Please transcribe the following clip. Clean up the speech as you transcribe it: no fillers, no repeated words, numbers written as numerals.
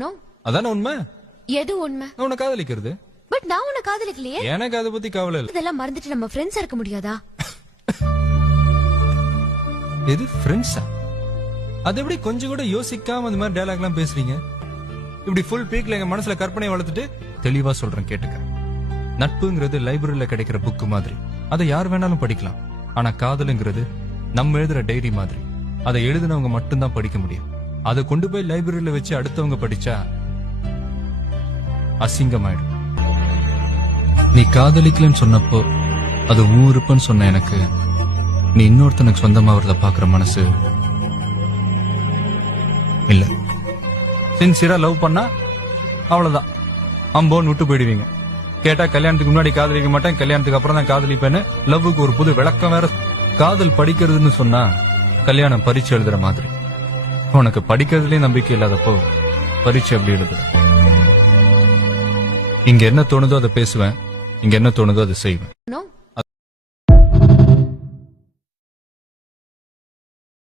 No அதான உண்மை. எது உண்மை? நான் உன்னை காதலிக்கிறது. பட் நான் உன்னை காதலிக்கலையே. எனக்கு அதை பத்தி கவலை இல்ல. இதெல்லாம் மறந்துட்டு நம்ம ஃப்ரெண்ட்ஸா இருக்க முடியாதா? எது ஃப்ரெண்ட்ஸா? அது எப்படி கொஞ்சம் கூட யோசிக்காம அந்த மாதிரி டயலாக் எல்லாம் பேசுறீங்க? இப்படி ஃபுல் பீக்ல எங்க மனசுல கற்பனை வளர்த்துட்டு தெளிவா சொல்றேன் கேட்டுக்க. நட்புங்கிறது லைப்ரரியில கிடைக்கிற புக்கு மாதிரி. அதை யார் வேணாலும் படிக்கலாம். ஆனா காதலுங்கிறது நம்ம எழுதுற டைரி மாதிரி. அதை எழுதினவங்க மட்டும்தான் படிக்க முடியும். அதை கொண்டு போய் லைப்ரரியில வச்சு அடுத்தவங்க படிச்சா அசிங்கமாயிடும். நீ காதலிக்கலன்னு சொன்னப்போ அது உன் விருப்பம்னு சொன்ன எனக்கு, நீ இன்னொருத்தனுக்கு சொந்தமாவறத பாக்குற மனசு இல்ல. சின்சியரா லவ் பண்ணா அவ்வளவுதான், அம்போன்னு விட்டு போயிடுவீங்க. கேட்டா கல்யாணத்துக்கு முன்னாடி காதலிக்க மாட்டேன், கல்யாணத்துக்கு அப்புறம் தான் காதலிப்பேன்னு லவ்வுக்கு ஒரு புது விளக்கம் வேற. காதல் படிக்கிறதுன்னு சொன்னா கல்யாணம் பரீட்சை எழுதுற மாதிரி. உனக்கு படிக்கிறதுலயே நம்பிக்கை இல்லாதப்போ பரீட்சை எப்படி எழுதுற? இங்க என்ன தோணுதோ அதை பேசுவேன், இங்க என்ன தோணுதோ அதை செய்வேன். நோ